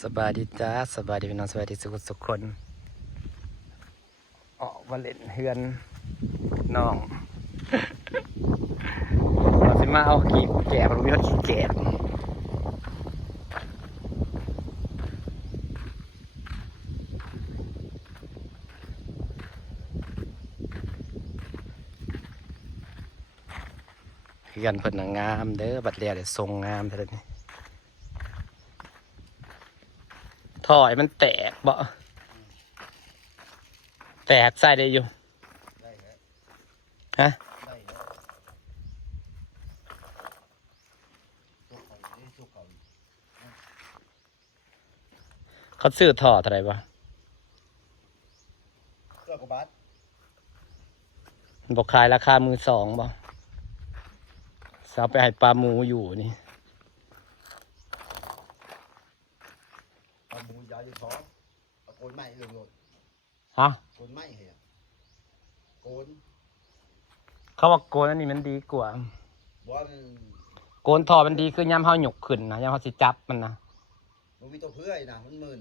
สบายดีจ้าสบายดีพี่น้องสบายดีสุขคนออกมาเล่นเฮือนน้องมาสิมาเอาขี้แกะมันมีรถขี้แกะเฮือนเพิ่นงามเด้อบัดเรียเดี๋ยวทรงงามเท่านี้ถอยมันแตกบ่แตกใส่ได้อยู่ฮะเขาซื้อท่อเท่าไหร่บ่มันบอกขายราคามือสองบ่สาวไปให้ปลาหมูอยู่นี่ปลาหมูยาวอยู่ท้องโกนไหมเลย ฮะโกนไหมเหรอโกนเขาว่าโกนอันนี้มันดีกว่าว่าโกนท่อมันดีคือย่ำเฮาหยกขึ้นนะย่ำเฮาสิจับมันนะมันมีตัวเพื่อยนะมันหมื่น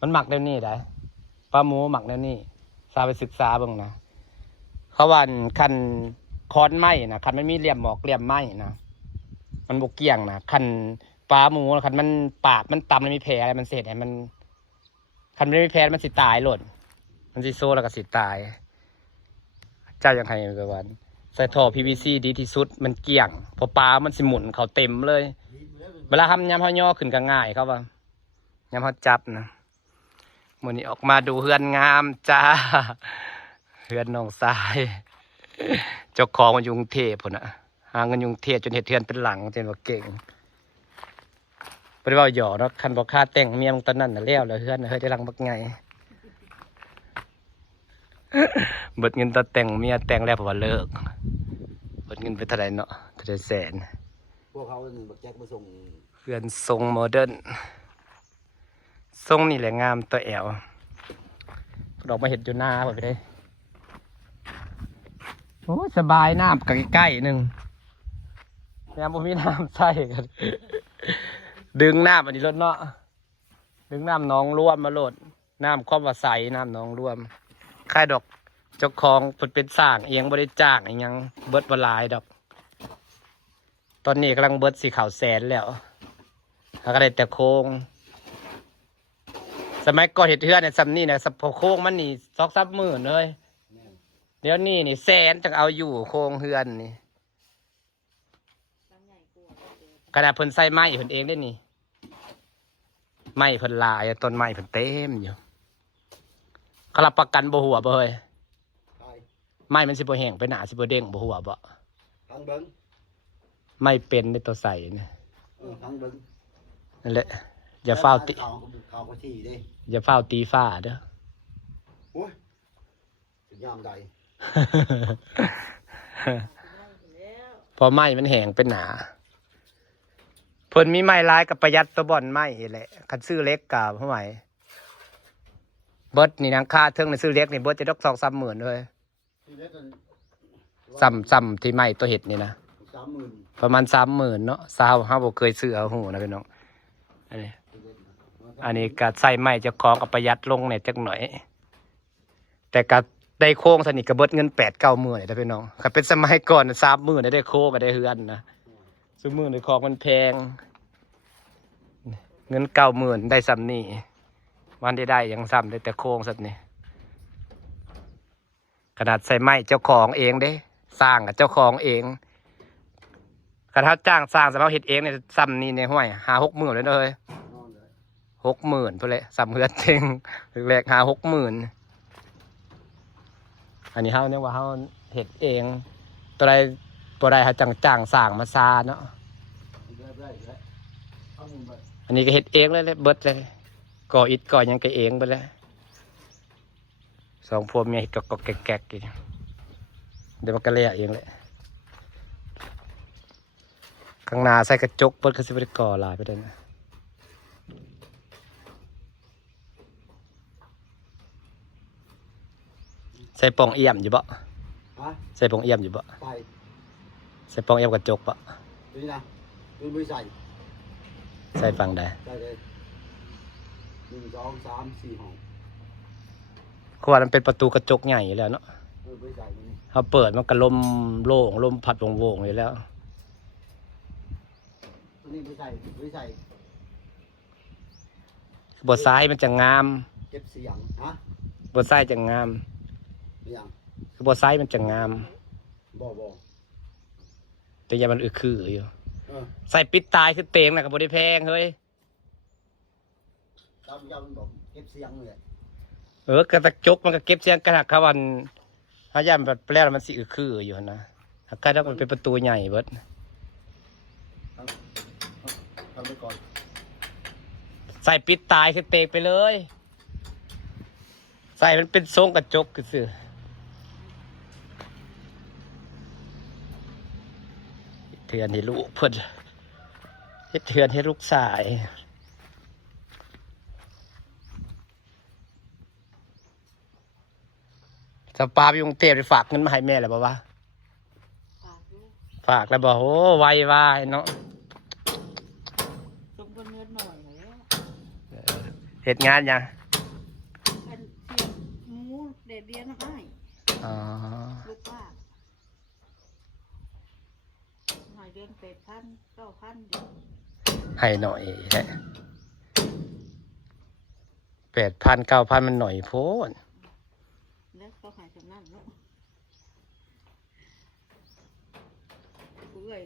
มันหมักเดี๋ยวนี้ได้ปลาหมูหมักเดี๋ยวนี้สาวไปศึกษาเบิ่งนะเขาว่าคันค้อนไม้นะคันมันมีเหลี่ยมหมอกเหลี่ยมไม้นะมันบกเกี่ยงนะคันปลาหมูคันมันปากมันต่ำมันมีแผลอะไรมันเสร็จไอ้มันคันไม่มีแผลมันสิตายหล่นมันสิโซ่แล้วก็สิตายเจ้ายังไงแบบว่าใส่ท่อ PVC ดีที่สุดมันเกี่ยงพอปลามันสิหมุนเขาเต็มเลยเวลาทำยำเฮาย่อขึ้นก็ง่ายครับว่ายำเฮาจับนะมื้อนี้ออกมาดูเฮือนงามจ้าเฮือนน้องทรายเจ้าของมันอยู่กรุงเทพพุ่นน่ะหาเงินอยู่กรุงเทพจนเฮ็ดเฮือนเป็นหลังจนว่าเก่งบ่ได้เว้าหยอกเนาะคันบ่ค่าแต่งเมียมึงตอนนั้นน่ะแล้วเฮือนเฮ้ยได้หลังบักไงเบิดเงินตอนแต่งเมียแต่งแล้วเพราะว่าเลิกเบิดเงินไปเท่าไหร่เนาะเท่าไหร่แสนพวกเขาบักแจ็คมาส่งเฮือนทรงโมเดิร์นทรงนี่แหละงามตัวแอวดอกมาเห็ดอยู่หน้าผมไปได้โอ้สบายน้ำใกล้ๆหนึ่งน้ำผมมีน้ำใส่กันดึงน้ำอันนี้รถเนาะดึงน้ำน้องร่วมมาโหลดน้ำความว่าใสน้ำน้องร่วมค่ายดอกเจ้าของเป็นสร้างเอียงบริจาคอีกยังเบิดบลายดอกตอนนี้กำลังเบิดสีขาวแสนแล้วแล้วก็ได้แต่โค้งสมัยก่อนเห็ดเทือนเนี่ยซัมนี่เนี่ยสับโค้งมันนี่2-3 หมื่นเลยเดี๋ยวนี้นี่แสนจังเอาอยู่โค้งเฮือนนี่ขนาดเพิ่นใส่ไม้เพิ่นเองได้นี่ไม้เพิ่นลายต้นไม้เพิ่นเต็มอยู่เขารับประกันบ่หัวบ่เฮ้ยไม้มันสิบ่แห้งไปหนาสิบ่เด้งบ่หัวบ่ทางเบิ้งไม่เป็นในตัวใส่เนี่ยทางเบิ้งนั่นแหละอย่าเฝ้าตีเขาก็ที่ดิอย่าเฝ้าตีฝ้าเด้อโอ้ยยามใดพอไม้มันแห้งเป็นหนาเพิ่นมีไม้ลายกับประหยัดตัวบ่อนไม้แหละคันซื้อเล็กกับเท่าไหร่เบิดนี่นางค่าเทิงในซื้อเล็กนี่เบิดจะดอก2-3 หมื่นเลยซ้ำที่ไม้ตัวเห็ดนี่นะประมาณ30,000เนาะสาวห้าบ่เคยซื้อเอาหูนะพี่น้องอันนี้ก็ใส่ไม้เจ้าของกับประหยัดลงเนี่ยจักหน่อยแต่ก็ได้โค้งสนิทกับเบิดเงิน8-9 หมื่นเลยนะพี่น้องถ้าเป็นสมัยก่อน30,000ได้โค้งก็ได้เฮือนนะซื้อมือในของมันแพงเงิน90,000ได้ซ้ำนี่วันได้ยังซ้ำได้แต่โค้งสักนี่ขนาดใส่ไม้เจ้าของเองเด้สร้างกับเจ้าของเองกระทั่งจ้างสร้างสำหรับเฮ็ดเองเนี่ยซ้ำนี่ในห้วย5-6 หมื่นเลย60,000เพื่อเลยซ้ำเฮือนเต็งแรก5-6 หมื่นอันนี้เขาเนี่ยว่าเขาเฮ็ดเองตัวใดเขาจ้างสร้างมาซาเนาะอันนี้ก็เฮ็ดเองเลยเบิดเลยก่ออิฐก่อยังก็เองไปเลย2 ผัวเมียเฮ็ดก็แกกๆกินเดี๋ยวมันก็เละเองเลยข้างหน้าใส่กระจกเบิดก็สิบ่ได้ก่อหลายไปได้นะใส่ปองเอี่ยมอยู่บ่ใส่ปองเอี่ยมอยู่บ่ใส่ปองเอี่ยมกระจกบ่นี่นะไม่ใส่ใส่ฝั่งใด 1 2 3 4ห้อง ขวดมันเป็นประตูกระจกใหญ่อยู่แล้วเนาะ ไปใส่มันนี่ เขาเปิดมันก็ลมโล่งลมพัดโวงๆอยู่แล้ว ตัวนี้ไปใส่ บทซ้ายมันจะงาม เก็บเสียงฮะ บทซ้ายจะงาม นี่ยัง คือบทซ้ายมันจะงาม บ่ แต่อยังมันคืออยู่ เออ ใส่ปิดตายคือเตียงนะกับบริแพงเฮ้ย ตามยาวมันบอกเก็บเสียงเลย กระจกมันก็เก็บเสียงกระหักเขาวันถ้าย่ำแบบแปลแล้วมันสิคืออยู่นะถ้าใกล้แล้วมันเป็นประตูใหญ่เบิด ทำไปก่อน ใส่ปิดตายคือเตกไปเลย ใส่มันเป็นทรงกระจกคือซื่อเถื่อนให้ลูกเพิ่นเฮ็ดเถื่อนให้ลูกสายสปาไปกรุงเทพไปฝากเงินมาให้แม่แล้วบ่วะฝากแล้วบอกโอ้ไววายเนาะ สมบูรณ์เงินหน่อยแล้ว เฮ็ดงานยัง อันเทียมหมูเด็ดเดียนให้ อ๋อ ลูกป้าหน่อยเดือน8,000 9,000เดียว ให้หน่อยแฮะ8,000 9,000มันหน่อยโพด แล้วก็หายจากนั้นเนาะเพื่อย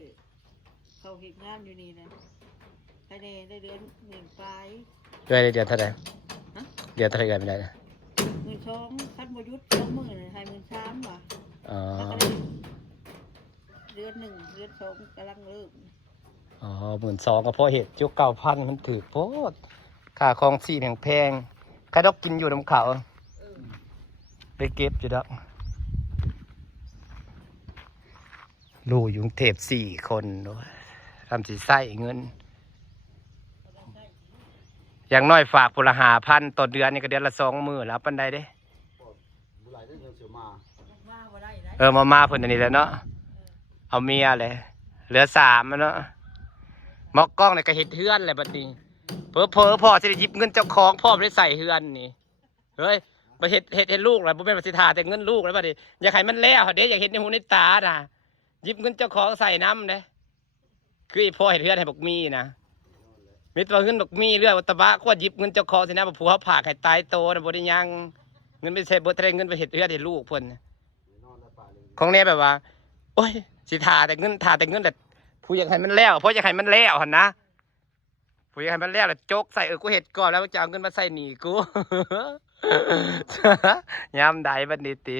เขาเห็นงานอยู่นี่นะภายในได้เดือน1ปลาย ด้วยเดือนเท่าไหร่ ฮะ เดือนเท่าไหร่กันไม่ได้นะ 12,000คันบ่หยุด20,000ให้13,000ว่ะ อ๋อ แล้วก็ได้เดือน1เดือน2กำลังเริ่ม อ๋อ12,000ก็พอเห็ดจุก9,000มันถือโพดค่าครองชีพแพงๆใครดอกกินอยู่น้ำเขาได้เก็บอยู่ดอกลูกอยู่กรุงเทพ4 คนด้วยทำสิใส่เงิน อย่างน้อยฝากพลหาพันต่อเดือนนี่ก็เดือนละ20,000แล้วปันใดเด้ บุหรี่ได้เงินเสียมา มาบ่ได้นะ มาเพิ่นอันนี้แหล้วเนาะเอาเมียเลยเหลือ3แล้วเนาะหมอกกล้องเนี่ยก็เห็ดเฮือนแหละบัดนี้เพ้อพ่อจะได้หยิบเงินเจ้าของพ่อไม่ได้ใส่เฮือนนี่เฮ้ยมาเห็ดลูกแหละบ่แม่นว่าสิทาแต่เงินลูกแล้วบัดนี้อยากให้มันแล้วเด้อยากเห็นในหูในตาน่ะหยิบเงินเจ้าของใส่น้ำเด้คือไอ้พ่อเห็ดเฮือนให้บอกมีนะมีตัวเงินบอกมีเรื่องวัตบะก็หยิบเงินเจ้าของสินะบ่ผัวผากให้ตายโตนะบ่ได้ยังเงินไปใช้บ่ได้เงินไปเห็ดเฮือนให้ลูกเพิ่น นอนแล้วป่าเลย ของเนี้ยแบบว่า โอ้ยสิทาแต่เงินแต่ผู้อยากให้มันแล้วเพราะอยากให้มันแล้วหันนะผู้อยากให้มันแล้วแหละโจกใส่กูเห็ดก่อนแล้วจะเอาเงินมาใส่หนีกู ยามใดบัดนี้ติ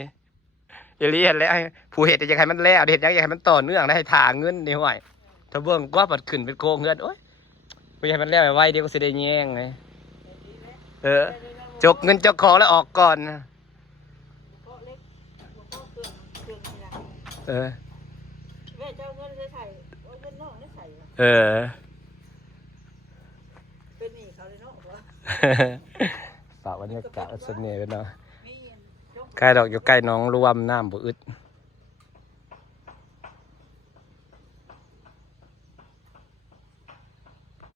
อย่าเรียนแล้วผู้เห็ดอยากให้มันแล้วเห็ดอยากให้มันต่อเนื่องได้ให้ทาเงินนี่ห่วยถ้าเบิ่งก็ปัดขึ้นเป็นโกงเงินโอ้ยผู้อยากให้มันแล้วไว้เดี๋ยวก็สิได้แย่งไงจกเงินเจ้าของแล้วออกก่อนนะ เพราะเล็กเพราะเครื่องนี่ล่ะ เออ แม่เจ้าเงินใส่โอ้ยเงินนอกได้ใส่ว่ะ เออ เป็นหนี้เขาเลยเนาะว่า ฝากบรรยากาศเสน่ห์ไปเนาะ มีอันยก ใกล้ดอกอยู่ใกล้น้องรวมน้ำบ่อึด เ